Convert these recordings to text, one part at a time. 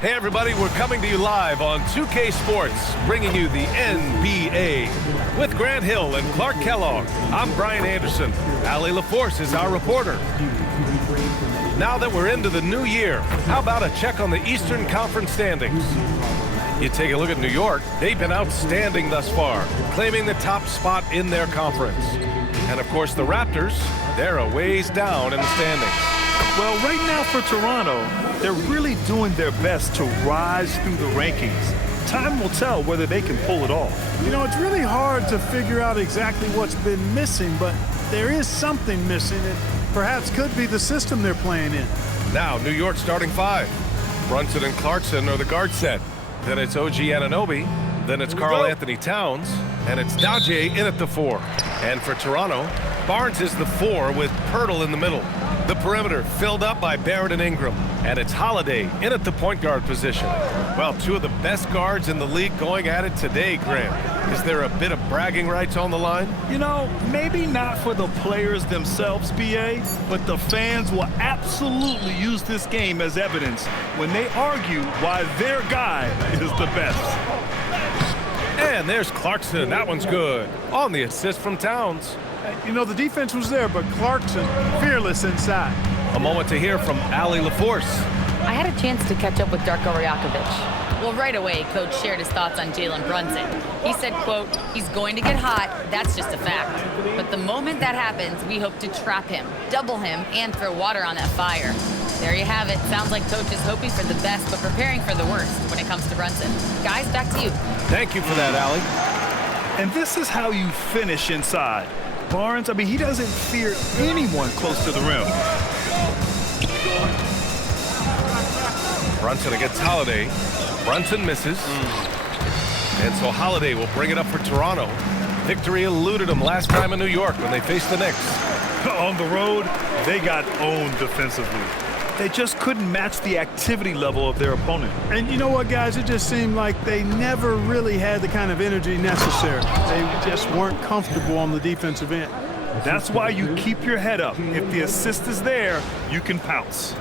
Hey everybody, we're coming to you live on 2K Sports, bringing you the NBA. With Grant Hill and Clark Kellogg, I'm Brian Anderson. Allie LaForce is our reporter. Now that we're into the new year, how about a check on the Eastern Conference standings? You take a look at New York, they've been outstanding thus far, claiming the top spot in their conference. And of course the Raptors, they're a ways down in the standings. Well, right now for Toronto, they're really doing their best to rise through the rankings. Time will tell whether they can pull it off. You know, it's really hard to figure out exactly what's been missing, but there is something missing. It perhaps could be the system they're playing in. Now, New York starting five. Brunson and Clarkson are the guard set. Then it's OG Anunoby. Then it's Karl Anthony Towns. And it's Daje in at the four. And for Toronto, Barnes is the four with Pirtle in the middle. The perimeter filled up by Barrett and Ingram. And it's Holiday in at the point guard position. Well, two of the best guards in the league going at it today, Grant. Is there a bit of bragging rights on the line? You know, maybe not for the players themselves, BA, but the fans will absolutely use this game as evidence when they argue why their guy is the best. And there's Clarkson. That one's good. On the assist from Towns. You know, the defense was there, but Clarkson fearless inside. A moment to hear from Allie LaForce. I had a chance to catch up with Darko Rajakovic. Well, right away, Coach shared his thoughts on Jalen Brunson. He said, quote, he's going to get hot, that's just a fact. But the moment that happens, we hope to trap him, double him, and throw water on that fire. There you have it. Sounds like Coach is hoping for the best, but preparing for the worst when it comes to Brunson. Guys, back to you. Thank you for that, Allie. And this is how you finish inside. Barnes, I mean, he doesn't fear anyone close to the rim. Brunson against Holiday. Brunson misses. And so Holiday will bring it up for Toronto. Victory eluded them last time in New York when they faced the Knicks. On the road, they got owned defensively. They just couldn't match the activity level of their opponent. And you know what, guys? It just seemed like they never really had the kind of energy necessary. They just weren't comfortable on the defensive end. That's why you keep your head up. If the assist is there, you can pounce.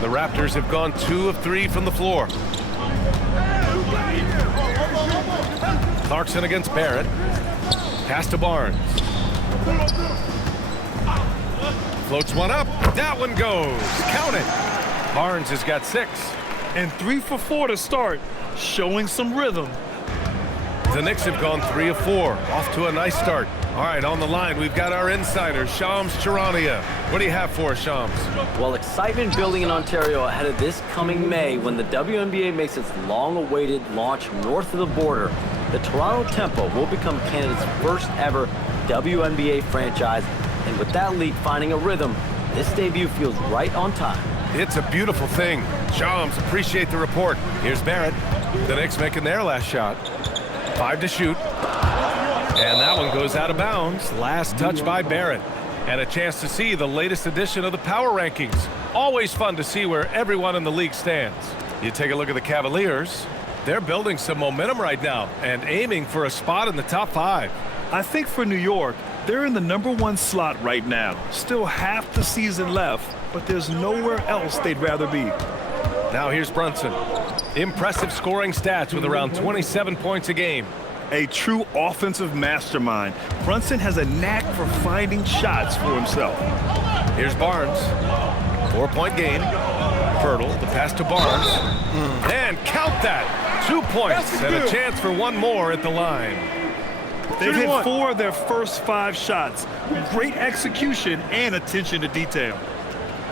The Raptors have gone 2 of 3 from the floor. Clarkson against Barrett. Pass to Barnes. Floats one up. That one goes. Count it. Barnes has got 6. And 3 for 4 to start, showing some rhythm. The Knicks have gone 3 of 4. Off to a nice start. All right, on the line, we've got our insider, Shams Charania. What do you have for us, Shams? Well, excitement building in Ontario ahead of this coming May when the WNBA makes its long-awaited launch north of the border. The Toronto Tempo will become Canada's first ever WNBA franchise. And with that league finding a rhythm, this debut feels right on time. It's a beautiful thing. Shams, appreciate the report. Here's Barrett. The Knicks making their last shot. 5 to shoot. And that one goes out of bounds. Last touch by Barrett. And a chance to see the latest edition of the power rankings. Always fun to see where everyone in the league stands. You take a look at the Cavaliers. They're building some momentum right now and aiming for a spot in the top 5. I think for New York, they're in the #1 slot right now. Still half the season left, but there's nowhere else they'd rather be. Now here's Brunson. Impressive scoring stats with around 27 points a game. A true offensive mastermind. Brunson has a knack for finding shots for himself. Here's Barnes. 4-point game. Pirtle, the pass to Barnes. And count that. 2 points and a chance for one more at the line. They've hit 4 of their first 5 shots. Great execution and attention to detail.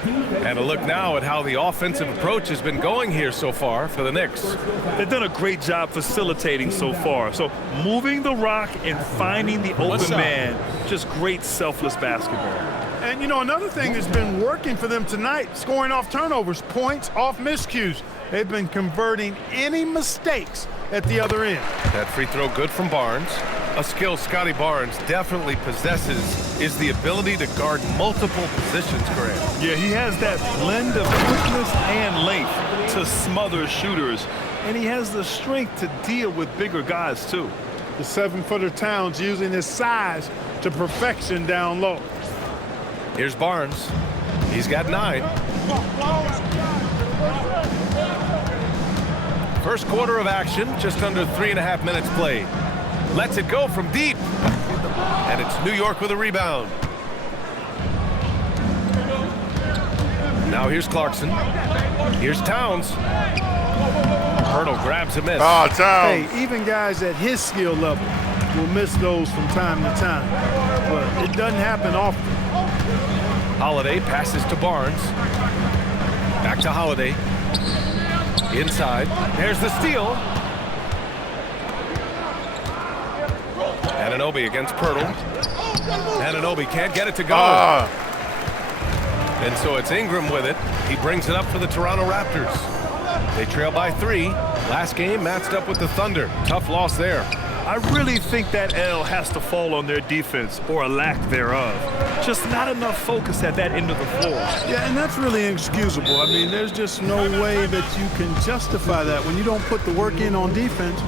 And a look now at how the offensive approach has been going here so far for the Knicks. They've done a great job facilitating so far. So moving the rock and finding the open man, just great selfless basketball. And, you know, another thing that's been working for them tonight, scoring off turnovers, points off miscues. They've been converting any mistakes at the other end. That free throw good from Barnes. A skill Scotty Barnes definitely possesses is the ability to guard multiple positions, Grant. Yeah, he has that blend of quickness and length to smother shooters. And he has the strength to deal with bigger guys, too. The 7-footer Towns using his size to perfection down low. Here's Barnes. He's got 9. First quarter of action, just under 3.5 minutes played. Lets it go from deep. And it's New York with a rebound. Now here's Clarkson. Here's Towns. Hurdle grabs a miss. Oh, Towns. Hey, even guys at his skill level will miss those from time to time. But it doesn't happen often. Holiday passes to Barnes. Back to Holiday. Inside. There's the steal. Anunoby against Pirtle. Anunoby can't get it to go. And so it's Ingram with it. He brings it up for the Toronto Raptors. They trail by 3. Last game matched up with the Thunder. Tough loss there. I really think that L has to fall on their defense, or a lack thereof. Just not enough focus at that end of the floor. Yeah, and that's really inexcusable. I mean, there's just no way that you can justify that. When you don't put the work in on defense,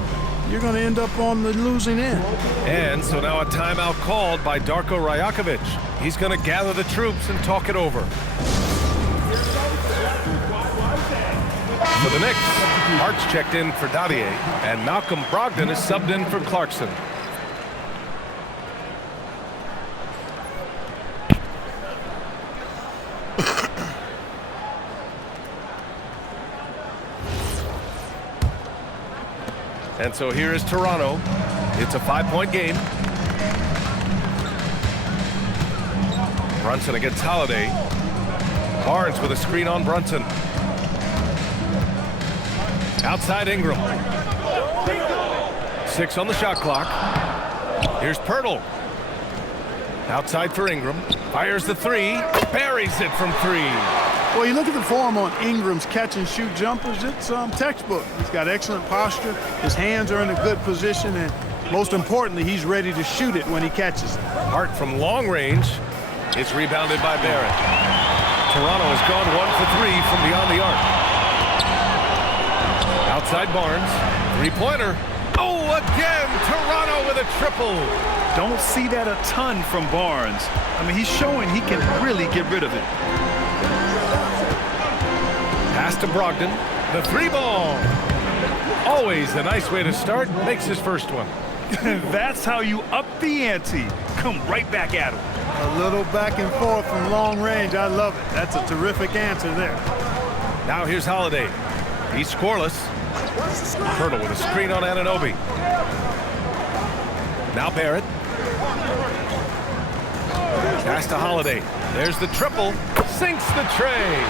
you're going to end up on the losing end. And so now a timeout called by Darko Rajakovic. He's going to gather the troops and talk it over. For the Knicks, Hart's checked in for Dadier, and Malcolm Brogdon is subbed in for Clarkson. And so here is Toronto. It's a 5-point game. Brunson against Holiday. Barnes with a screen on Brunson. Outside Ingram. 6 on the shot clock. Here's Pirtle. Outside for Ingram. Fires the 3. Buries it from 3. Well, you look at the form on Ingram's catch-and-shoot jumpers, it's textbook. He's got excellent posture. His hands are in a good position, and most importantly, he's ready to shoot it when he catches it. Hart from long range is rebounded by Barrett. Toronto has gone 1 for 3 from beyond the arc. Outside Barnes. 3-pointer. Oh, again! Toronto with a triple. Don't see that a ton from Barnes. I mean, he's showing he can really get rid of it. Pass to Brogdon. The 3-ball. Always a nice way to start. Makes his first one. That's how you up the ante. Come right back at him. A little back and forth from long range. I love it. That's a terrific answer there. Now here's Holiday. He's scoreless. Pirtle with a screen on Anunoby. Now Barrett. Pass to Holiday. There's the triple. Sinks the tray.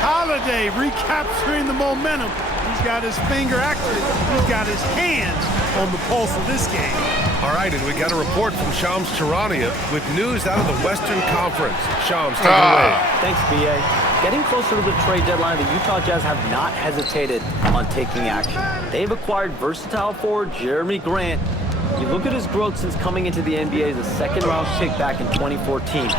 Holiday recapturing the momentum. He's got his finger active. He's got his hands on the pulse of this game. All right, and we got a report from Shams Charania with news out of the Western Conference. Shams, take it away. Thanks, B.A. Getting closer to the trade deadline, the Utah Jazz have not hesitated on taking action. They've acquired versatile forward Jeremy Grant. You look at his growth since coming into the NBA as a second-round pick back in 2014. It's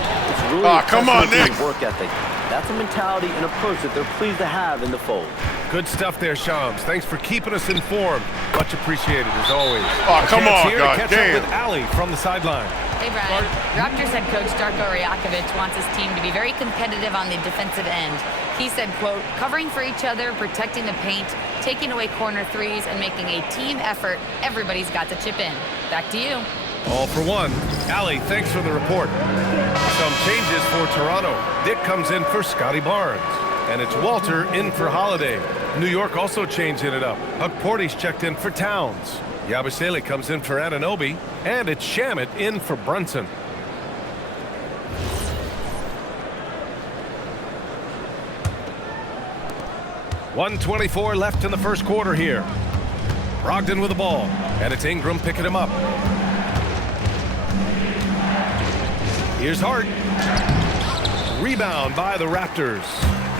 really a testament to his work ethic. That's a mentality and approach that they're pleased to have in the fold. Good stuff there, Shams. Thanks for keeping us informed. Much appreciated, as always. Oh, come on, here to catch up with Ali from the sideline. Hey, Brian. Raptors head coach Darko Rajakovic wants his team to be very competitive on the defensive end. He said, quote, covering for each other, protecting the paint, taking away corner threes, and making a team effort. Everybody's got to chip in. Back to you. All for one. Ali, thanks for the report. Some changes for Toronto. Dick comes in for Scotty Barnes. And it's Walter in for Holiday. New York also changing it up. Huck Porty's checked in for Towns. Yabusele comes in for Anunoby. And it's Shamet in for Brunson. .124 left in the first quarter here. Brogdon with the ball. And it's Ingram picking him up. Here's Hart. Rebound by the Raptors.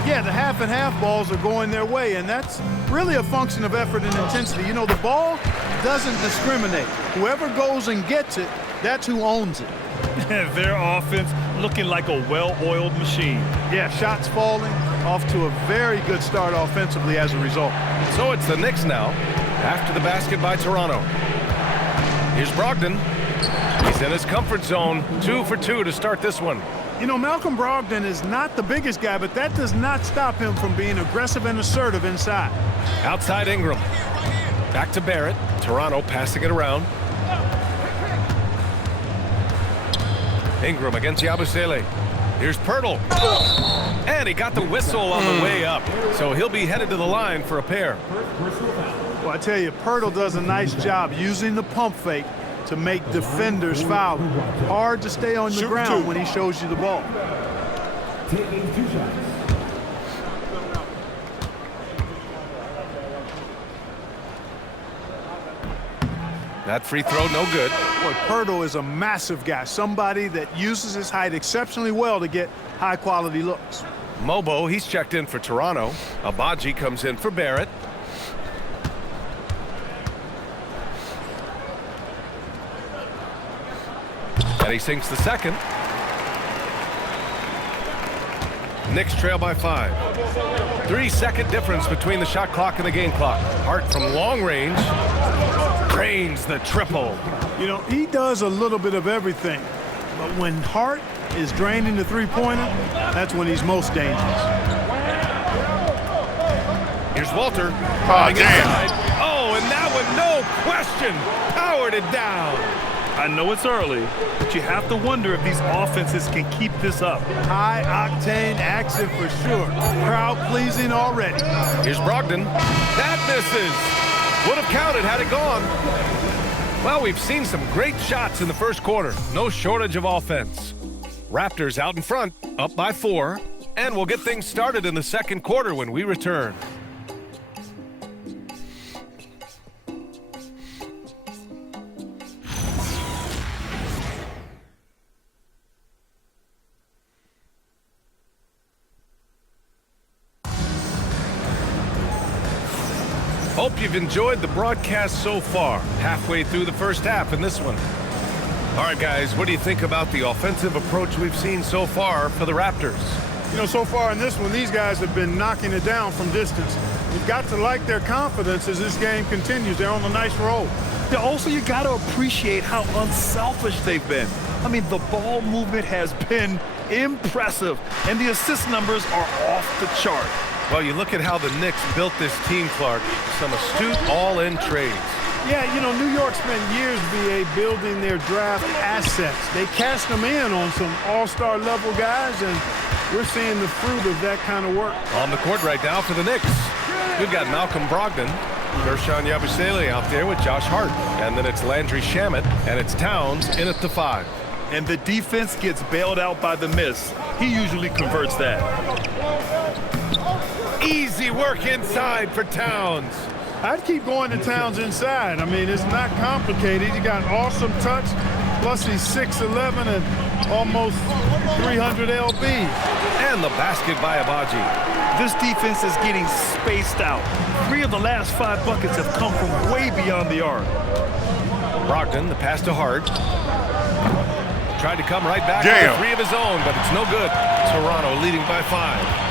Yeah, the half-and-half balls are going their way, and that's really a function of effort and intensity. You know, the ball doesn't discriminate. Whoever goes and gets it, that's who owns it. Their offense looking like a well-oiled machine. Yeah, shots falling, off to a very good start offensively as a result. So it's the Knicks now, after the basket by Toronto. Here's Brogdon. He's in his comfort zone, 2 for 2 to start this one. You know, Malcolm Brogdon is not the biggest guy, but that does not stop him from being aggressive and assertive inside. Outside Ingram. Back to Barrett. Toronto passing it around. Ingram against Yabusele. Here's Pirtle. And he got the whistle on the way up. So he'll be headed to the line for a pair. Well, I tell you, Pirtle does a nice job using the pump fake to make defenders foul. Hard to stay on the ground when he shows you the ball. That free throw, no good. Boy, Pirtle is a massive guy, somebody that uses his height exceptionally well to get high-quality looks. Mobo, he's checked in for Toronto. Abaji comes in for Barrett. And he sinks the second. Knicks trail by 5. 3-second difference between the shot clock and the game clock. Hart from long range drains the triple. You know, he does a little bit of everything, but when Hart is draining the three-pointer, that's when he's most dangerous. Here's Walter. Oh, damn. Oh, and that one, no question, powered it down. I know it's early, but you have to wonder if these offenses can keep this up. High-octane action for sure. Crowd-pleasing already. Here's Brogdon. That misses. Would have counted had it gone. Well, we've seen some great shots in the first quarter. No shortage of offense. Raptors out in front, up by 4. And we'll get things started in the second quarter when we return. Hope you've enjoyed the broadcast so far. Halfway through the first half in this one. All right, guys, what do you think about the offensive approach we've seen so far for the Raptors? You know, so far in this one, these guys have been knocking it down from distance. You've got to like their confidence as this game continues. They're on a nice roll. Yeah, also, you got to appreciate how unselfish they've been. I mean, the ball movement has been impressive, and the assist numbers are off the chart. Well, you look at how the Knicks built this team, Clark. Some astute all-in trades. Yeah, you know, New York spent years, B.A., building their draft assets. They cashed them in on some all-star level guys, and we're seeing the fruit of that kind of work. On the court right now for the Knicks. We've got Malcolm Brogdon, Gershon Yabusele out there with Josh Hart. And then it's Landry Shamet, and it's Towns in at the 5. And the defense gets bailed out by the miss. He usually converts that. Easy work inside for Towns. I'd keep going to Towns inside. I mean, it's not complicated. He got awesome touch, plus he's 6'11" and almost 300 lb. And the basket by Abaji. This defense is getting spaced out. 3 of the last 5 buckets have come from way beyond the arc. Brogdon, the pass to Hart. Tried to come right back with 3 of his own, but it's no good. Toronto leading by 5.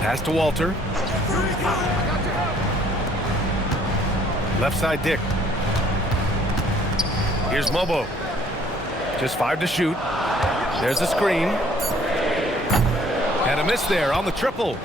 Pass to Walter. Left side Dick. Here's Mobo. Just 5 to shoot. There's a screen. And a miss there on the triple.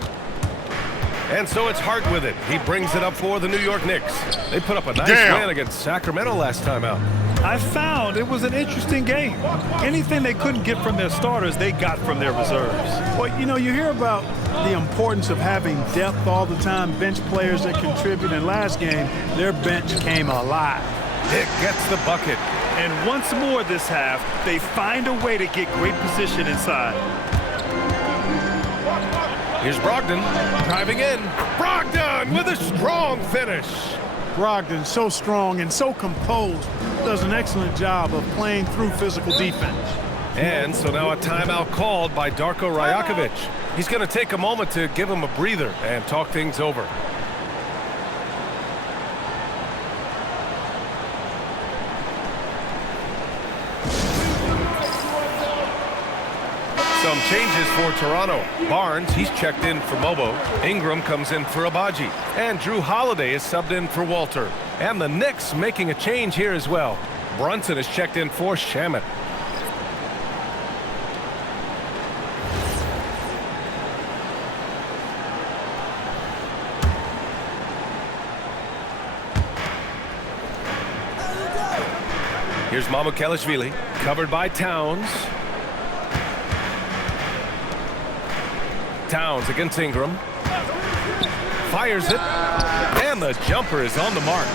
And so it's Hart with it. He brings it up for the New York Knicks. They put up a nice win against Sacramento last time out. I found it was an interesting game. Anything they couldn't get from their starters, they got from their reserves. Well, you know, you hear about the importance of having depth all the time, bench players that contribute. In last game, their bench came alive. Dick gets the bucket. And once more this half, they find a way to get great position inside. Here's Brogdon driving in. Brogdon with a strong finish. Brogdon, so strong and so composed, does an excellent job of playing through physical defense. And so now a timeout called by Darko Rajakovic. He's going to take a moment to give him a breather and talk things over. Some changes for Toronto. Barnes, he's checked in for Mobo. Ingram comes in for Abaji. And Drew Holiday is subbed in for Walter. And the Knicks making a change here as well. Brunson is checked in for Shamet. Here's Mamukelashvili, covered by Towns. Towns against Ingram. Fires it, and the jumper is on the mark.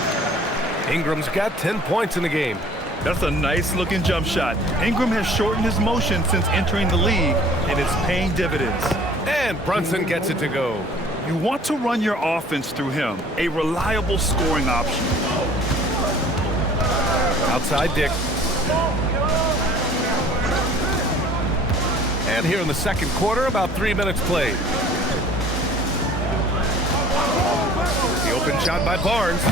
Ingram's got 10 points in the game. That's a nice-looking jump shot. Ingram has shortened his motion since entering the league, and it's paying dividends. And Brunson gets it to go. You want to run your offense through him, a reliable scoring option. Outside Dick. And here in the second quarter, about 3 minutes played. The open shot by Barnes.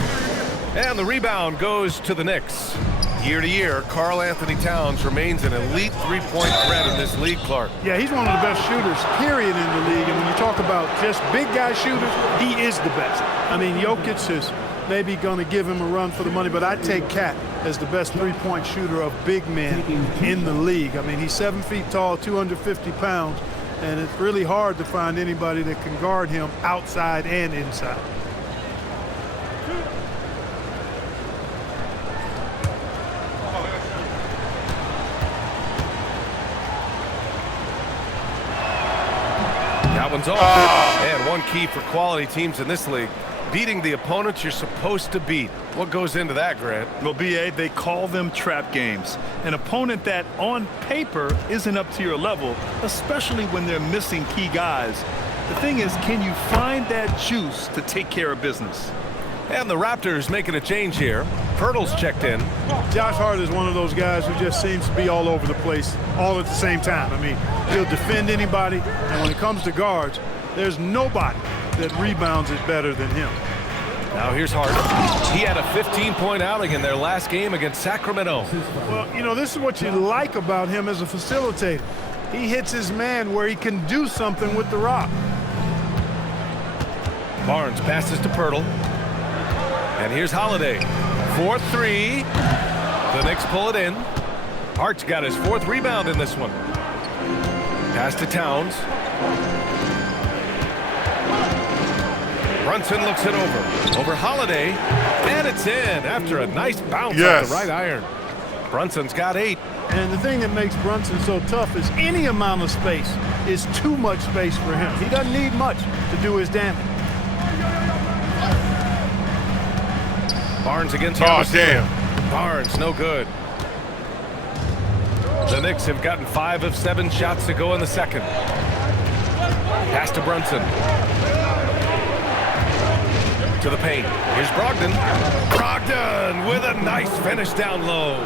And the rebound goes to the Knicks. Year to year, Karl Anthony Towns remains an elite three-point threat in this league, Clark. Yeah, he's one of the best shooters, period, in the league. And when you talk about just big guy shooters, he is the best. I mean, Jokic is maybe going to give him a run for the money, but I'd take Cat as the best three-point shooter of big men in the league. I mean, he's 7 feet tall, 250 pounds, and it's really hard to find anybody that can guard him outside and inside. That one's off. And one key for quality teams in this league, beating the opponents you're supposed to beat. What goes into that, Grant? Well, B.A., they call them trap games. An opponent that, on paper, isn't up to your level, especially when they're missing key guys. The thing is, can you find that juice to take care of business? And the Raptors making a change here. Pirtle's checked in. Josh Hart is one of those guys who just seems to be all over the place all at the same time. I mean, he'll defend anybody, and when it comes to guards, there's nobody that rebounds it better than him. Now here's Hart. He had a 15-point outing in their last game against Sacramento. Well, you know, this is what you like about him as a facilitator. He hits his man where he can do something with the rock. Barnes passes to Pirtle. And here's Holiday. 4-3. The Knicks pull it in. Hart's got his fourth rebound in this one. Pass to Towns. Brunson looks it over Holiday, and it's in after a nice bounce off the right iron. Brunson's got 8. And the thing that makes Brunson so tough is any amount of space is too much space for him. He doesn't need much to do his damage. Barnes against Barnes, no good. The Knicks have gotten 5 of 7 shots to go in the second. Pass to Brunson. To the paint. Here's Brogdon. Brogdon with a nice finish down low.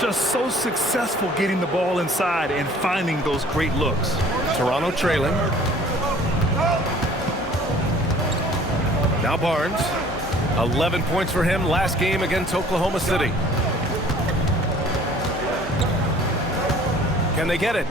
Just so successful getting the ball inside and finding those great looks. Toronto trailing. Now Barnes. 11 points for him last game against Oklahoma City. Can they get it?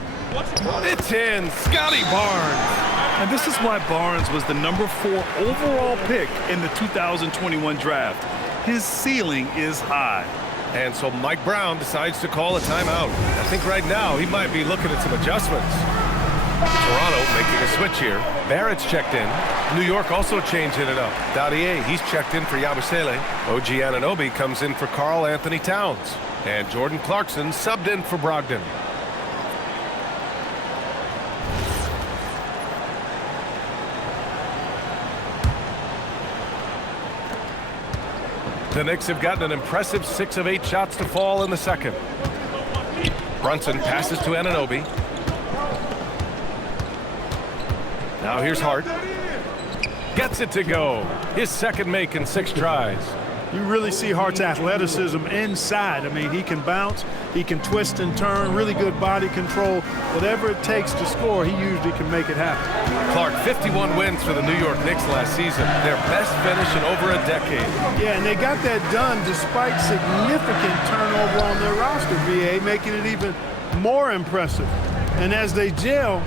It's in. Scotty Barnes. And this is why Barnes was the number 4 overall pick in the 2021 draft. His ceiling is high. And so Mike Brown decides to call a timeout. I think right now he might be looking at some adjustments. Toronto making a switch here. Barrett's checked in. New York also changing it up. Dadier, he's checked in for Yabusele. OG Anunoby comes in for Karl Anthony Towns. And Jordan Clarkson subbed in for Brogdon. The Knicks have gotten an impressive 6 of 8 shots to fall in the second. Brunson passes to Anunoby. Now here's Hart. Gets it to go. His second make in 6 tries. You really see Hart's athleticism inside. I mean, he can bounce, he can twist and turn, really good body control. Whatever it takes to score, he usually can make it happen. Clark, 51 wins for the New York Knicks last season. Their best finish in over a decade. Yeah, and they got that done despite significant turnover on their roster, VA, making it even more impressive. And as they gel,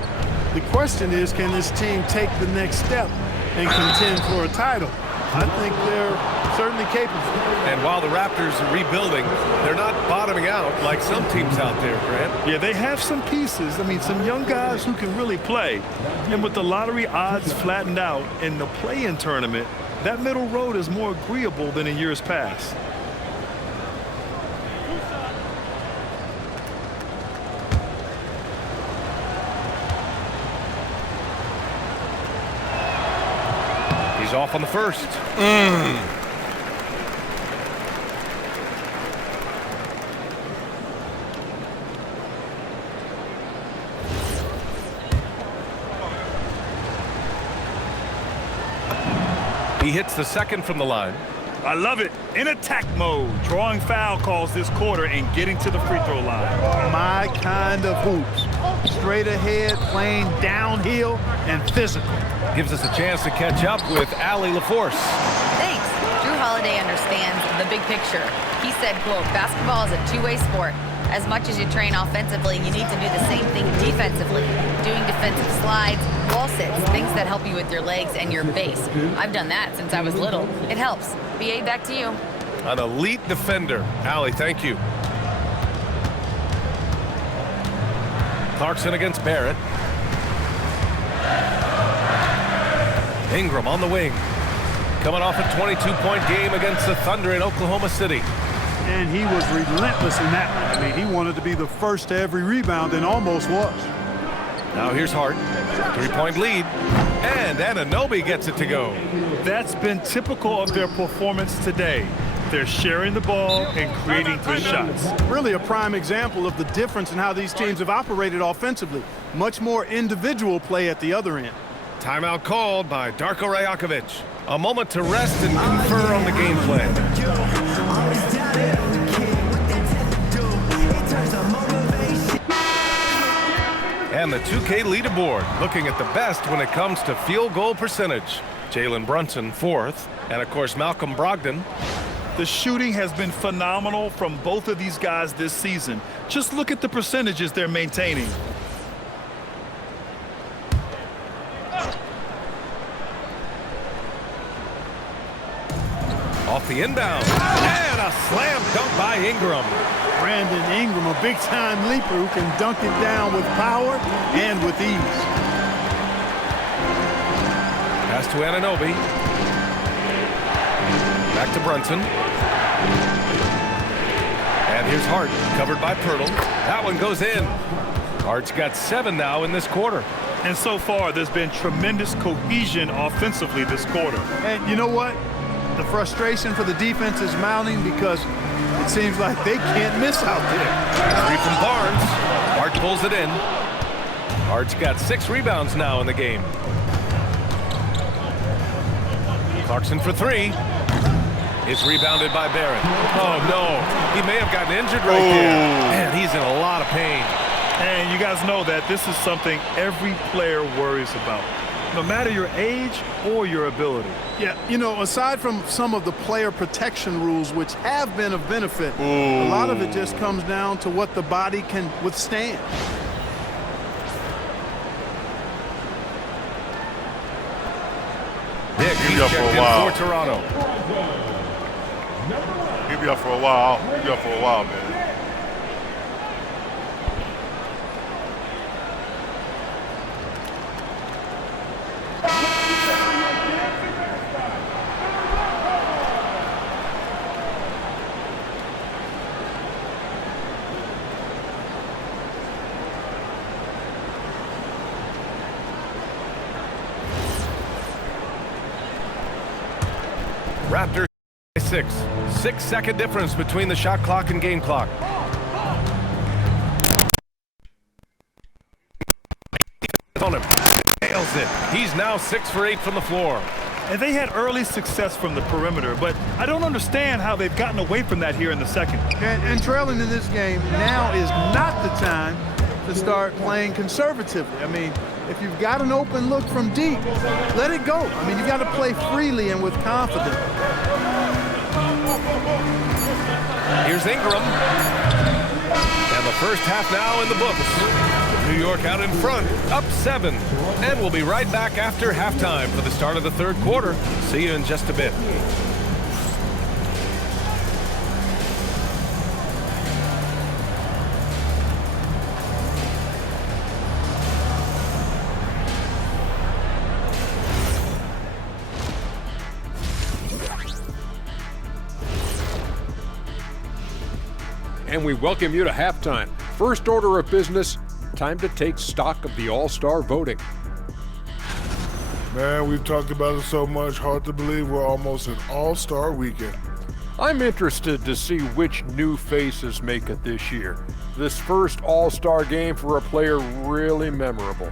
the question is, can this team take the next step and contend for a title? I think they're certainly capable. And while the Raptors are rebuilding, they're not bottoming out like some teams out there, Grant. Yeah, they have some pieces. I mean, some young guys who can really play. And with the lottery odds flattened out in the play-in tournament, that middle road is more agreeable than in years past. off on the first. He hits the second from the line. I love it. In attack mode, drawing foul calls this quarter and getting to the free throw line. My kind of hoops. Straight ahead, playing downhill, and physical. Gives us a chance to catch up with Allie LaForce. Thanks. Drew Holiday understands the big picture. He said, quote, basketball is a two-way sport. As much as you train offensively, you need to do the same thing defensively. Doing defensive slides, wall sits, things that help you with your legs and your base. I've done that since I was little. It helps. BA, back to you. An elite defender. Allie, thank you. Clarkson against Barrett. Ingram on the wing. Coming off a 22-point game against the Thunder in Oklahoma City. And he was relentless in that one. I mean, he wanted to be the first to every rebound and almost was. Now here's Hart. 3-point lead. And Anunoby gets it to go. That's been typical of their performance today. They're sharing the ball and creating three shots. Really a prime example of the difference in how these teams have operated offensively. Much more individual play at the other end. Timeout called by Darko Rajakovic. A moment to rest and confer on the game plan. And the 2K leaderboard, looking at the best when it comes to field goal percentage. Jalen Brunson, 4th, and of course Malcolm Brogdon. The shooting has been phenomenal from both of these guys this season. Just look at the percentages they're maintaining. Off the inbound, and a slam dunk by Ingram. Brandon Ingram, a big-time leaper who can dunk it down with power and with ease. Pass to Anunoby. Back to Brunson. And here's Hart, covered by Pirtle. That one goes in. Hart's got 7 now in this quarter. And so far, there's been tremendous cohesion offensively this quarter. And you know what? The frustration for the defense is mounting because it seems like they can't miss out there. 3 from Barnes. Hart pulls it in. Hart's got 6 rebounds now in the game. Clarkson for 3. Is rebounded by Barrett. Oh, no. He may have gotten injured right there. Man, he's in a lot of pain. And you guys know that this is something every player worries about, no matter your age or your ability. Yeah, you know, aside from some of the player protection rules, which have been of benefit, a lot of it just comes down to what the body can withstand. Dick, he's checked in for Toronto. He'll be up for a while. He'll be up for a while, man. Raptors 6. 6-second difference between the shot clock and game clock. On him. Nails it. He's now 6 for 8 from the floor. And they had early success from the perimeter, but I don't understand how they've gotten away from that here in the second. And trailing in this game, now is not the time to start playing conservatively. I mean, if you've got an open look from deep, let it go. I mean, you got to play freely and with confidence. Here's Ingram. And the first half now in the books. New York out in front, up 7. And we'll be right back after halftime for the start of the third quarter. See you in just a bit. And we welcome you to halftime. First order of business, time to take stock of the All-Star voting. Man, we've talked about it so much, hard to believe we're almost an all-star weekend. I'm interested to see which new faces make it this year. This first all-star game for a player really memorable.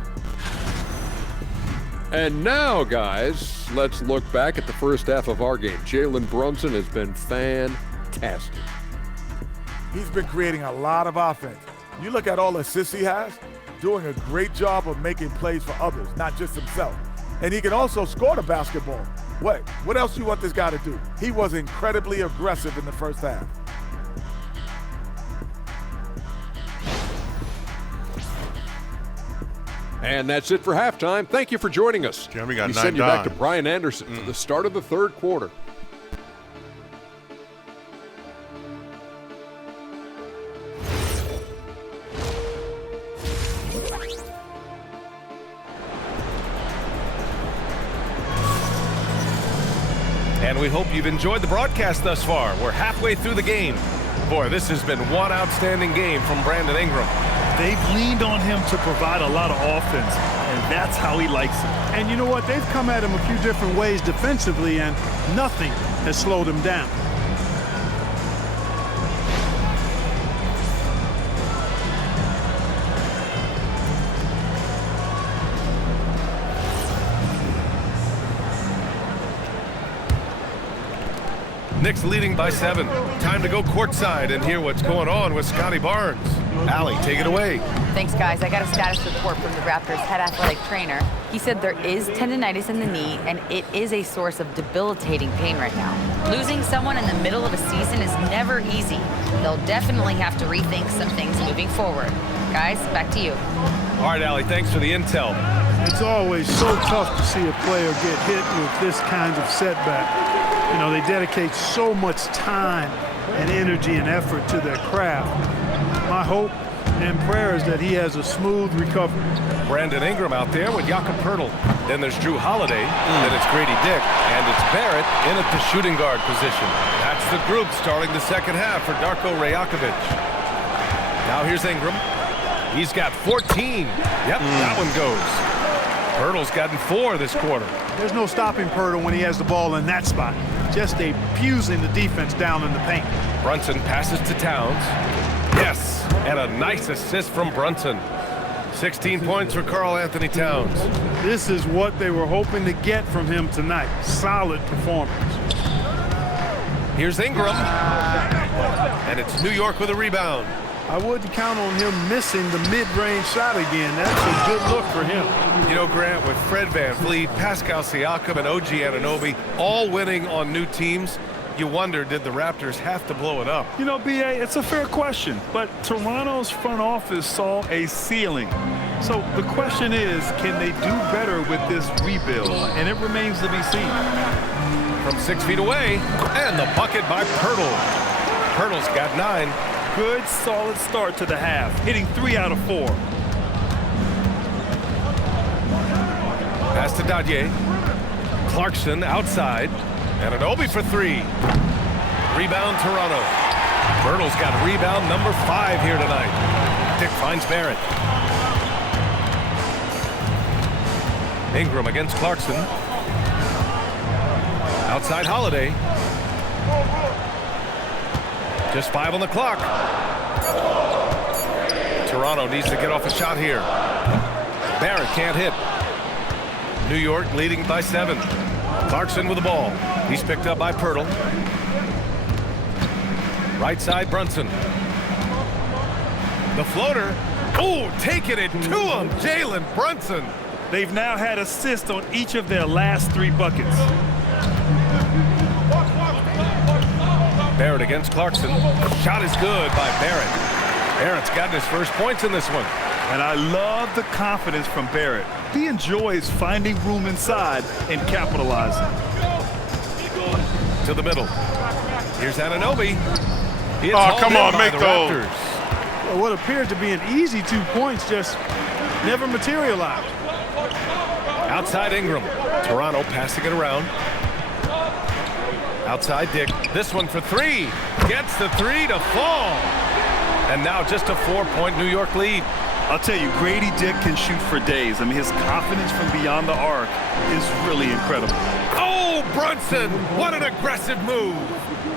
And now, guys, let's look back at the first half of our game. Jalen Brunson has been fantastic. He's been creating a lot of offense. You look at all the assists he has, doing a great job of making plays for others, not just himself. And he can also score the basketball. What else do you want this guy to do? He was incredibly aggressive in the first half. And that's it for halftime. Thank you for joining us. Jeremy got we 9 send you back to dimes. Brian Anderson for the start of the third quarter. And we hope you've enjoyed the broadcast thus far. We're halfway through the game. Boy, this has been one outstanding game from Brandon Ingram. They've leaned on him to provide a lot of offense, and that's how he likes it. And you know what? They've come at him a few different ways defensively, and nothing has slowed him down. Knicks leading by 7. Time to go courtside and hear what's going on with Scotty Barnes. Allie, take it away. Thanks, guys. I got a status report from the Raptors' head athletic trainer. He said there is tendonitis in the knee, and it is a source of debilitating pain right now. Losing someone in the middle of a season is never easy. They'll definitely have to rethink some things moving forward. Guys, back to you. All right, Allie, thanks for the intel. It's always so tough to see a player get hit with this kind of setback. You know, they dedicate so much time and energy and effort to their craft. My hope and prayer is that he has a smooth recovery. Brandon Ingram out there with Jakob Poeltl. Then there's Drew Holiday. Then it's Grady Dick. And it's Barrett in at the shooting guard position. That's the group starting the second half for Darko Rajakovic. Now here's Ingram. He's got 14. Yep, that one goes. Poeltl's gotten 4 this quarter. There's no stopping Poeltl when he has the ball in that spot. Just abusing the defense down in the paint. Brunson passes to Towns. Yes, and a nice assist from Brunson. 16 points for Karl Anthony Towns. This is what they were hoping to get from him tonight. Solid performance. Here's Ingram. And it's New York with a rebound. I wouldn't count on him missing the mid-range shot again. That's a good look for him. You know, Grant, with Fred VanVleet, Pascal Siakam, and OG Anunoby all winning on new teams, you wonder, did the Raptors have to blow it up? You know, B.A., it's a fair question, but Toronto's front office saw a ceiling. So the question is, can they do better with this rebuild? And it remains to be seen. From 6 feet away, and the bucket by Poeltl. Poeltl's got 9. Good, solid start to the half, hitting 3 out of 4. Pass to Dadier. Clarkson outside. And Anunoby for 3. Rebound Toronto. Poeltl's got rebound number 5 here tonight. Dick finds Barrett. Ingram against Clarkson. Outside Holiday. Just 5 on the clock. Toronto needs to get off a shot here. Barrett can't hit. New York leading by 7. Clarkson with the ball. He's picked up by Poeltl. Right side Brunson. The floater. Oh, taking it to him. Jalen Brunson. They've now had assists on each of their last 3 buckets. Barrett against Clarkson. Shot is good by Barrett. Barrett's gotten his first points in this one. And I love the confidence from Barrett. He enjoys finding room inside and capitalizing. To the middle. Here's Anunoby. Oh, come on, make those. Well, what appeared to be an easy 2 points just never materialized. Outside Ingram. Toronto passing it around. Outside Dick. This one for 3. Gets the 3 to fall. And now just a 4-point New York lead. I'll tell you, Grady Dick can shoot for days. I mean, his confidence from beyond the arc is really incredible. Oh, Brunson, what an aggressive move.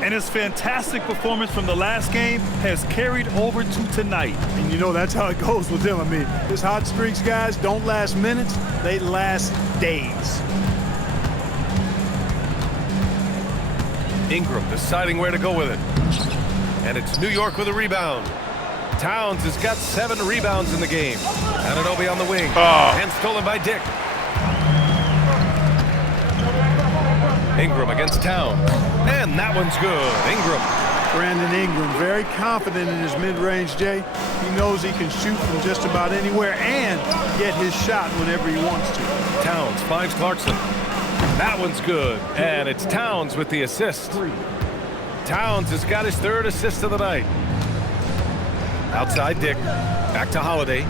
And his fantastic performance from the last game has carried over to tonight. And you know, that's how it goes with him. I mean, his hot streaks, guys, don't last minutes. They last days. Ingram deciding where to go with it. And it's New York with a rebound. Towns has got 7 rebounds in the game. Anunoby on the wing. And stolen by Dick. Ingram against Towns. And that one's good. Ingram. Brandon Ingram, very confident in his mid-range, Jay. He knows he can shoot from just about anywhere and get his shot whenever he wants to. Towns finds Clarkson. That one's good. And it's Towns with the assist. Towns has got his 3rd assist of the night. Outside Dick. Back to Holiday.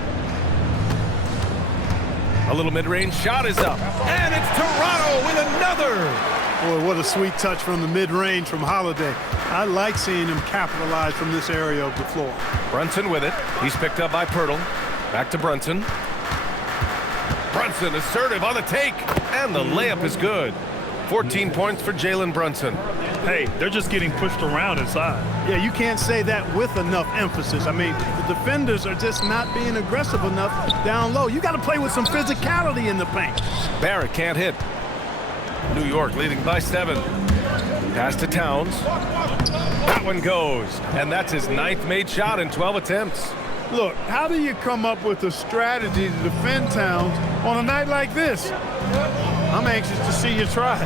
A little mid-range shot is up. And it's Toronto with another. Boy, what a sweet touch from the mid-range from Holiday. I like seeing him capitalize from this area of the floor. Brunson with it. He's picked up by Pirtle. Back to Brunson. Brunson assertive on the take. And the layup is good. 14 points for Jalen Brunson. Hey, they're just getting pushed around inside. Yeah, you can't say that with enough emphasis. I mean, the defenders are just not being aggressive enough down low. You got to play with some physicality in the paint. Barrett can't hit. New York leading by 7. Pass to Towns. That one goes. And that's his 9th made shot in 12 attempts. Look, how do you come up with a strategy to defend Towns on a night like this? I'm anxious to see you try.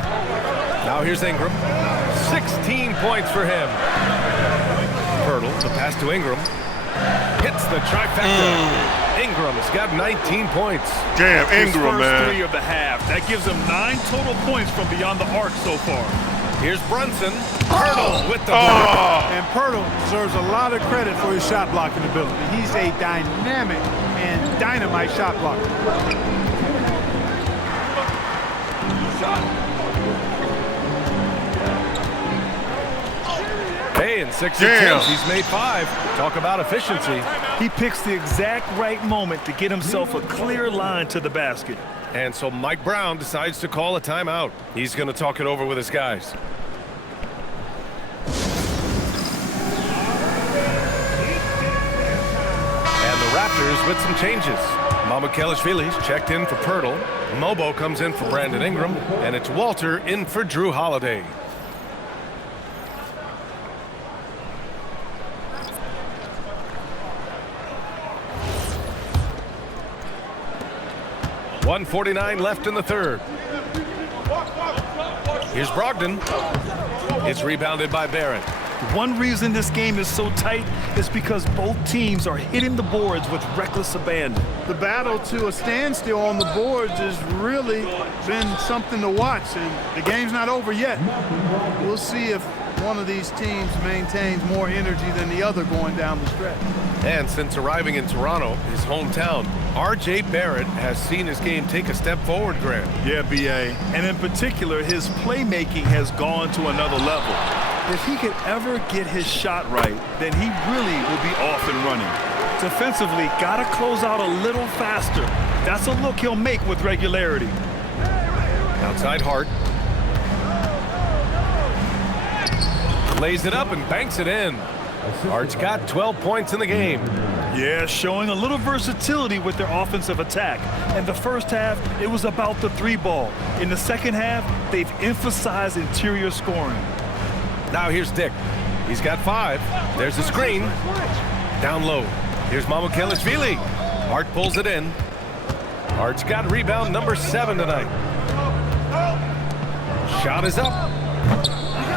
Now here's Ingram. 16 points for him. Pirtle, the pass to Ingram. Hits the trifecta. Ingram's got 19 points. Damn, Ingram, his first man. 3 of the half. That gives him 9 total points from beyond the arc so far. Here's Brunson. Pirtle with the block. And Pirtle deserves a lot of credit for his shot blocking ability. He's a dynamic and dynamite shot blocker. Hey, in 6 attempts, he's made 5. Talk about efficiency. He picks the exact right moment to get himself a clear line to the basket. And so Mike Brown decides to call a timeout. He's going to talk it over with his guys. And the Raptors with some changes. Mamukelashvili's checked in for Pirtle. Mobo comes in for Brandon Ingram. And it's Walter in for Drew Holiday. .149 left in the 3rd. Here's Brogdon. It's rebounded by Barrett. One reason this game is so tight is because both teams are hitting the boards with reckless abandon. The battle to a standstill on the boards has really been something to watch, and the game's not over yet. We'll see if one of these teams maintains more energy than the other going down the stretch. And since arriving in Toronto, his hometown, R.J. Barrett has seen his game take a step forward, Grant. Yeah, B.A. And in particular, his playmaking has gone to another level. If he could ever get his shot right, then he really will be off and running. Defensively, gotta close out a little faster. That's a look he'll make with regularity. Outside Hart. Lays it up and banks it in. Hart's got 12 points in the game. Yeah, showing a little versatility with their offensive attack. In the first half, it was about the 3-ball. In the second half, they've emphasized interior scoring. Now here's Dick. He's got 5. There's the screen. Down low. Here's Mamukelashvili. Hart pulls it in. Hart's got rebound number 7 tonight. Shot is up.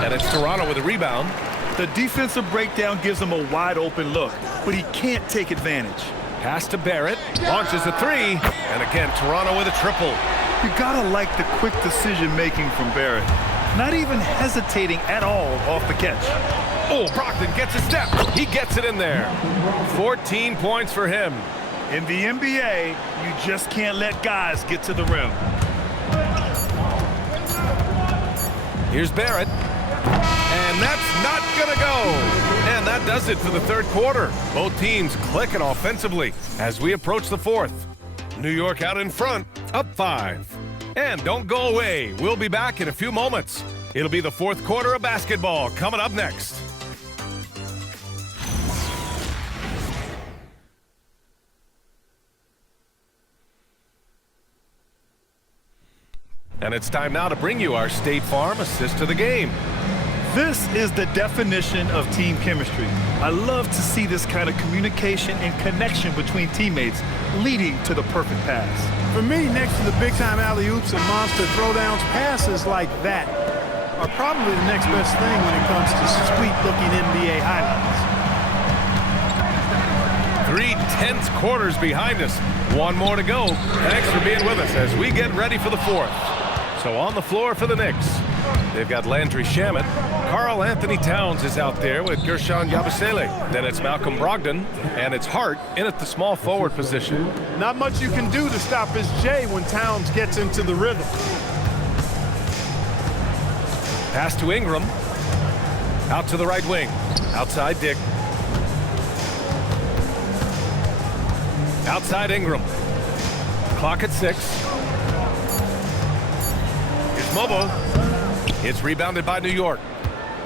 And it's Toronto with a rebound. The defensive breakdown gives him a wide open look, but he can't take advantage. Pass to Barrett. Launches a 3. And again, Toronto with a triple. You gotta like the quick decision making from Barrett. Not even hesitating at all off the catch. Oh, Brogdon gets a step. He gets it in there. 14 points for him. In the NBA, you just can't let guys get to the rim. Here's Barrett. And that's not going to go. And And that does it for the third quarter. Both teams clicking offensively as we approach the fourth. New York out in front, up 5. And don't go away. We'll be back in a few moments. It'll be the fourth quarter of basketball coming up next. And it's time now to bring you our State Farm assist to the game. This is the definition of team chemistry. I love to see this kind of communication and connection between teammates leading to the perfect pass. For me, next to the big-time alley-oops and monster throwdowns, passes like that are probably the next best thing when it comes to sweet-looking NBA highlights. 3 tense quarters behind us. One more to go. Thanks for being with us as we get ready for the fourth. So on the floor for the Knicks, they've got Landry Shamet. Karl Anthony Towns is out there with Gershon Yabusele. Then it's Malcolm Brogdon, and it's Hart in at the small forward position. Not much you can do to stop his J when Towns gets into the rhythm. Pass to Ingram. Out to the right wing. Outside Dick. Outside Ingram. Clock at 6. Mobo. It's rebounded by New York.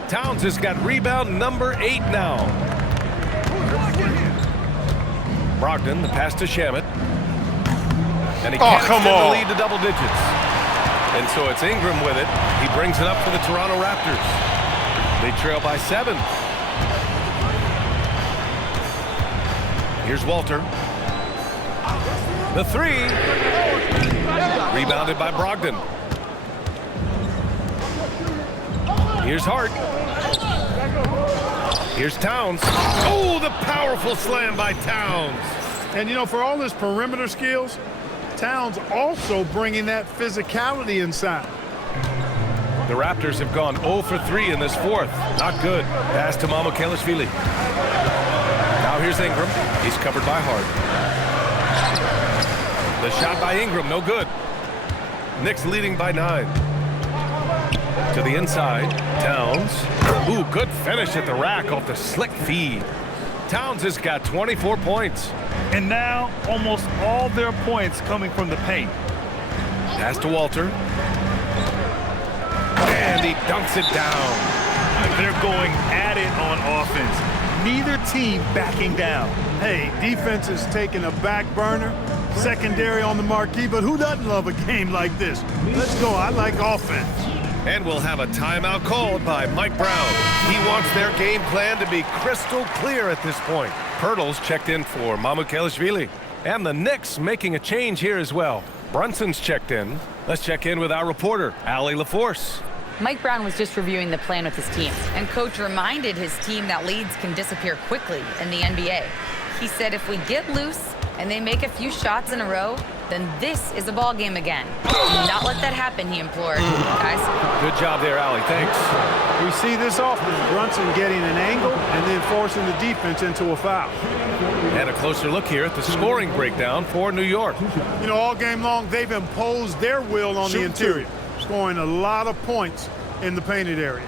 Towns has got rebound number 8 now. Brogdon, the pass to Shamet. And he can't extend the lead to double digits. And so it's Ingram with it. He brings it up for the Toronto Raptors. They trail by 7. Here's Walter. The 3. Rebounded by Brogdon. Here's Hart. Here's Towns. Oh, the powerful slam by Towns. And, you know, for all his perimeter skills, Towns also bringing that physicality inside. The Raptors have gone 0 for 3 in this fourth. Not good. Pass to Mamukelashvili. Now here's Ingram. He's covered by Hart. The shot by Ingram, no good. Knicks leading by 9. To the inside, Towns. Ooh, good finish at the rack off the slick feed. Towns has got 24 points. And now, almost all their points coming from the paint. Pass to Walter. And he dunks it down. They're going at it on offense. Neither team backing down. Hey, defense is taking a back burner. Secondary on the marquee, but who doesn't love a game like this? Let's go. I like offense. And we'll have a timeout called by Mike Brown. He wants their game plan to be crystal clear at this point. Pirtle's checked in for Mamukelashvili. And the Knicks making a change here as well. Brunson's checked in. Let's check in with our reporter, Allie LaForce. Mike Brown was just reviewing the plan with his team, and coach reminded his team that leads can disappear quickly in the NBA. He said if we get loose and they make a few shots in a row, then this is a ball game again. Do not let that happen, he implored. Guys. Good job there, Allie. Thanks. We see this often. Brunson getting an angle and then forcing the defense into a foul. And a closer look here at the scoring breakdown for New York. You know, all game long, they've imposed their will on the interior, scoring a lot of points in the painted area.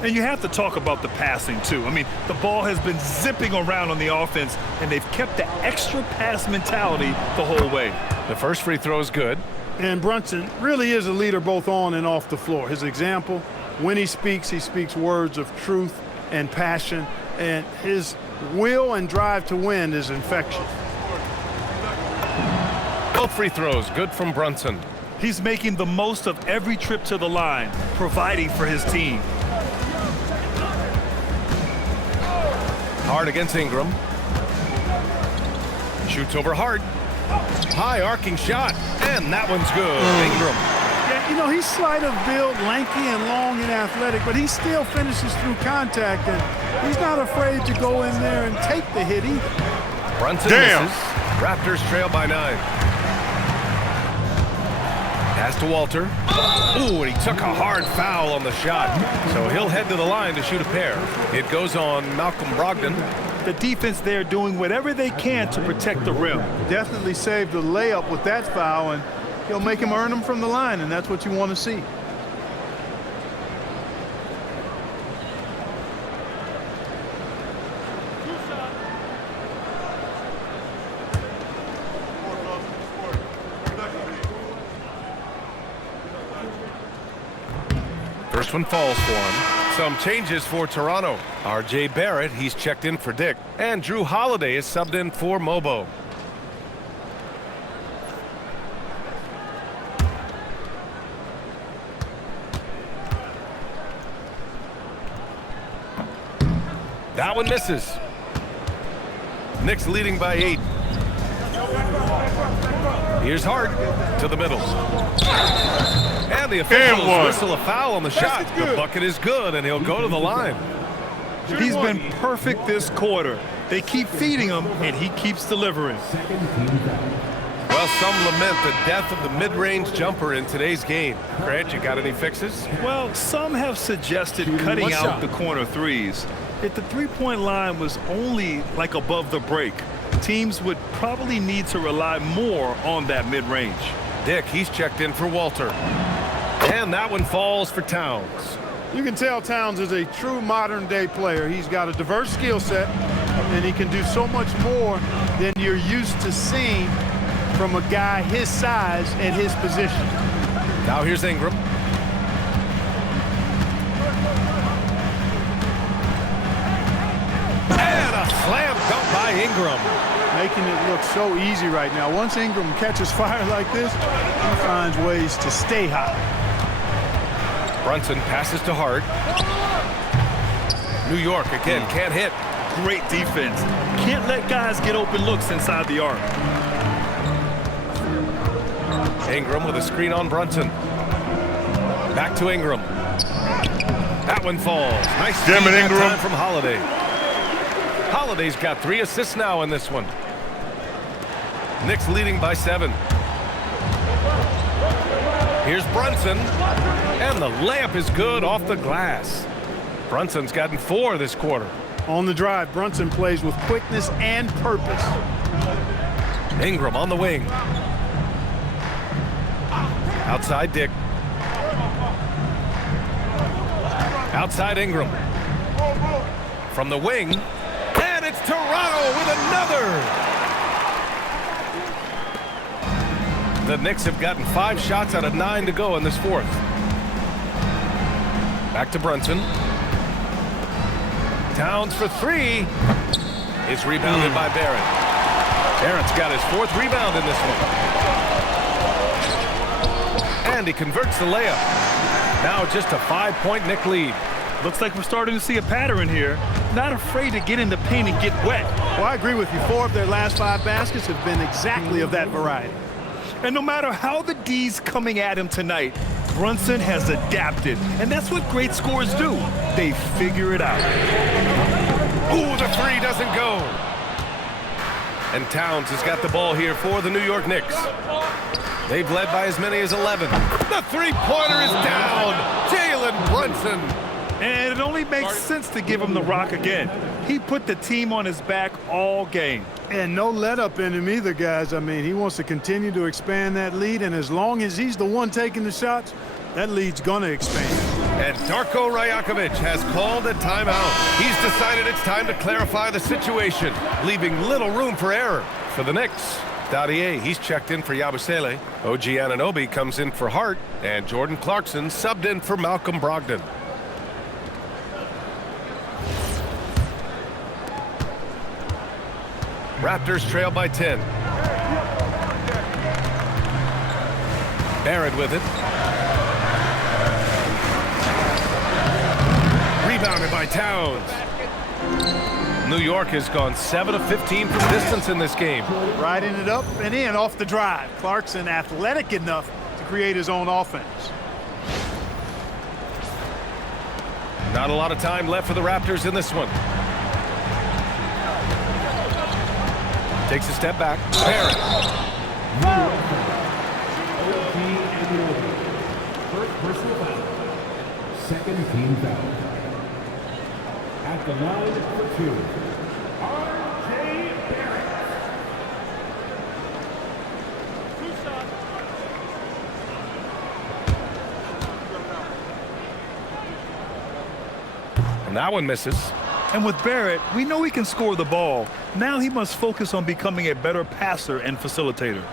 And you have to talk about the passing, too. I mean, the ball has been zipping around on the offense, and they've kept the extra pass mentality the whole way. The first free throw is good. And Brunson really is a leader both on and off the floor. His example, when he speaks words of truth and passion, and his will and drive to win is infectious. Both free throws, good from Brunson. He's making the most of every trip to the line, providing for his team. Hart against Ingram. Shoots over Hart. High arcing shot, and that one's good. Ingram. Yeah, you know, he's slight of build, lanky and long and athletic, but he still finishes through contact, and he's not afraid to go in there and take the hit either. Brunson misses. Raptors trail by 9. Pass to Walter. Ooh, and he took a hard foul on the shot. So he'll head to the line to shoot a pair. It goes on Malcolm Brogdon. The defense there doing whatever they can to protect the rim. Definitely saved the layup with that foul, and he'll make him earn them from the line, and that's what you want to see. First one falls for him. Some changes for Toronto. R.J. Barrett, he's checked in for Dick. And Drew Holiday is subbed in for Mobo. That one misses. Knicks leading by 8. Here's Hart to the middle. And the officials whistle a foul on the shot. The bucket is good, and he'll go to the line. He's been perfect this quarter. They keep feeding him, and he keeps delivering. Well, some lament the death of the mid-range jumper in today's game. Grant, you got any fixes? Well, some have suggested cutting out the corner threes. If the three-point line was only like above the break, teams would probably need to rely more on that mid-range. Dick, he's checked in for Walter. And that one falls for Towns. You can tell Towns is a true modern-day player. He's got a diverse skill set, and he can do so much more than you're used to seeing from a guy his size and his position. Now here's Ingram. And a slam dunk by Ingram. Making it look so easy right now. Once Ingram catches fire like this, he finds ways to stay hot. Brunson passes to Hart. New York again can't hit. Great defense. Can't let guys get open looks inside the arc. Ingram with a screen on Brunson. Back to Ingram. That one falls. Nice Damn it, Ingram. time from Holiday. Holiday's got 3 assists now in this one. Knicks leading by 7. Here's Brunson. And the layup is good off the glass. Brunson's gotten 4 this quarter. On the drive, Brunson plays with quickness and purpose. Ingram on the wing. Outside Dick. Outside Ingram. From the wing. And it's Toronto with another. The Knicks have gotten 5 shots out of 9 to go in this fourth. Back to Brunson. Towns for 3. It's rebounded by Barrett. Barrett's got his 4th rebound in this one. And he converts the layup. Now just a 5-point Knick lead. Looks like we're starting to see a pattern here. Not afraid to get in the paint and get wet. Well, I agree with you. 4 of their last 5 baskets have been exactly of that variety. And no matter how the D's coming at him tonight, Brunson has adapted. And that's what great scorers do. They figure it out. Ooh, the 3 doesn't go. And Towns has got the ball here for the New York Knicks. They've led by as many as 11. The 3-pointer is down. Jalen Brunson. And it only makes sense to give him the rock again. He put the team on his back all game. And no let up in him either, guys. I mean, he wants to continue to expand that lead, and as long as he's the one taking the shots, that lead's going to expand. And Darko Rajakovic has called a timeout. He's decided it's time to clarify the situation, leaving little room for error for the Knicks. Dadier, he's checked in for Yabusele. OG Anunoby comes in for Hart, and Jordan Clarkson subbed in for Malcolm Brogdon. Raptors trail by 10. Barrett with it. Rebounded by Towns. New York has gone 7 of 15 from distance in this game. Riding it up and in off the drive. Clarkson athletic enough to create his own offense. Not a lot of time left for the Raptors in this one. Takes a step back. Barrett. First personal foul. Second team foul. At the line for 2, R.J. Barrett. And that one misses. And with Barrett, we know he can score the ball. Now he must focus on becoming a better passer and facilitator.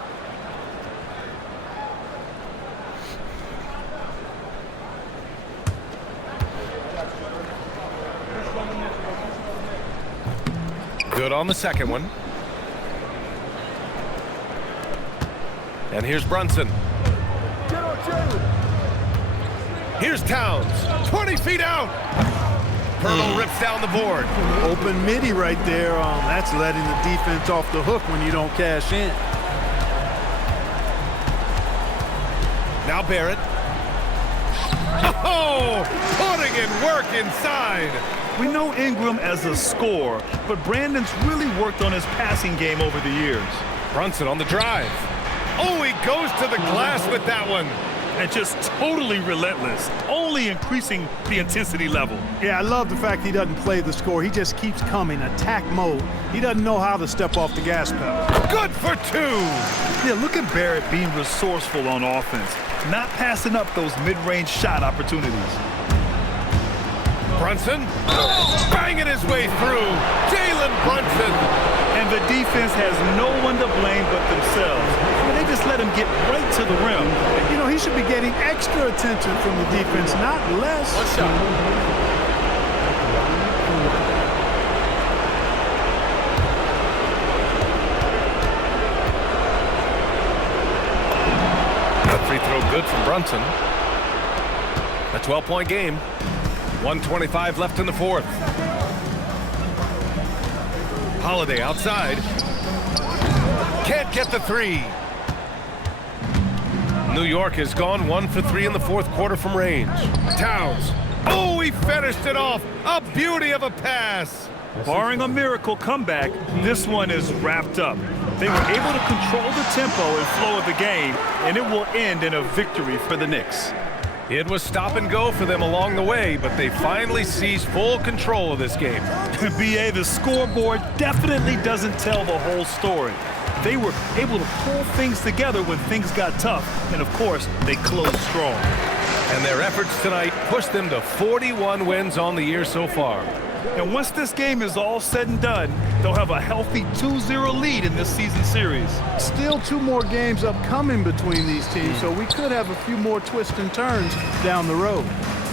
Good on the second one. And here's Brunson. Here's Towns. 20 feet out. Pirtle rips down the board. Open midi right there. That's letting the defense off the hook when you don't cash in. Now Barrett. Oh, putting in work inside. We know Ingram as a scorer, but Brandon's really worked on his passing game over the years. Brunson on the drive. Oh, he goes to the glass with that one. And just totally relentless, only increasing the intensity level. Yeah, I love the fact he doesn't play the score. He just keeps coming, attack mode. He doesn't know how to step off the gas pedal. Good for two. Yeah, look at Barrett being resourceful on offense, not passing up those mid-range shot opportunities. Brunson banging his way through. Jalen Brunson. And the defense has no one to blame but themselves. They just let him get right to the rim. You know, he should be getting extra attention from the defense, not less. One shot. That free throw good from Brunson. A 12-point game. 1:25 left in the fourth. Holiday outside. Can't get the three. New York has gone 1 for 3 in the fourth quarter from range. Towns. Oh, he finished it off. A beauty of a pass. Barring a miracle comeback, this one is wrapped up. They were able to control the tempo and flow of the game, and it will end in a victory for the Knicks. It was stop and go for them along the way, but they finally seized full control of this game. BA, the scoreboard definitely doesn't tell the whole story. They were able to pull things together when things got tough, and of course, they closed strong. And their efforts tonight pushed them to 41 wins on the year so far. And once this game is all said and done, they'll have a healthy 2-0 lead in this season series. Still 2 more games upcoming between these teams, so we could have a few more twists and turns down the road.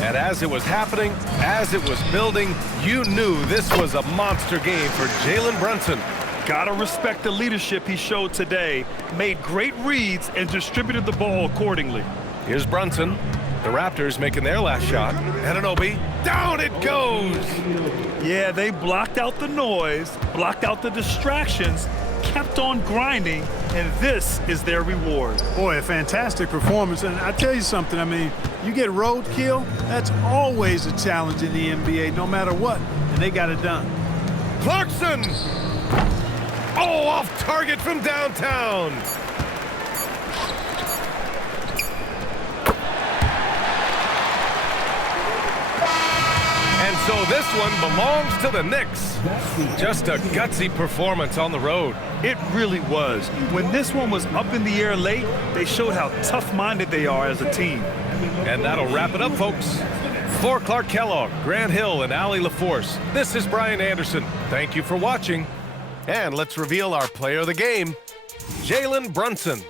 And as it was happening, as it was building, you knew this was a monster game for Jalen Brunson. Gotta respect the leadership he showed today, made great reads, and distributed the ball accordingly. Here's Brunson. The Raptors making their last shot. Anunoby, down it goes! Yeah, they blocked out the noise, blocked out the distractions, kept on grinding, and this is their reward. Boy, a fantastic performance. And I tell you something, I mean, you get roadkill, that's always a challenge in the NBA, no matter what, and they got it done. Clarkson! Oh, off target from downtown! And so this one belongs to the Knicks. Just a gutsy performance on the road. It really was. When this one was up in the air late, they showed how tough-minded they are as a team. And that'll wrap it up, folks. For Clark Kellogg, Grant Hill, and Allie LaForce, this is Brian Anderson. Thank you for watching. And let's reveal our player of the game, Jalen Brunson.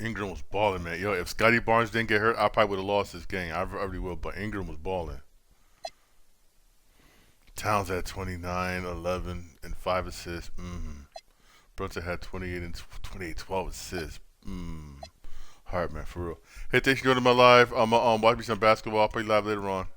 Ingram was balling, man. Yo, if Scotty Barnes didn't get hurt, I probably would have lost this game. I really would, but Ingram was balling. Towns had 29, 11, and 5 assists. Brunson had 28 and 12 assists. Hard, man, for real. Hey, thanks for joining my live. I'm watch me some basketball. I'll play live later on.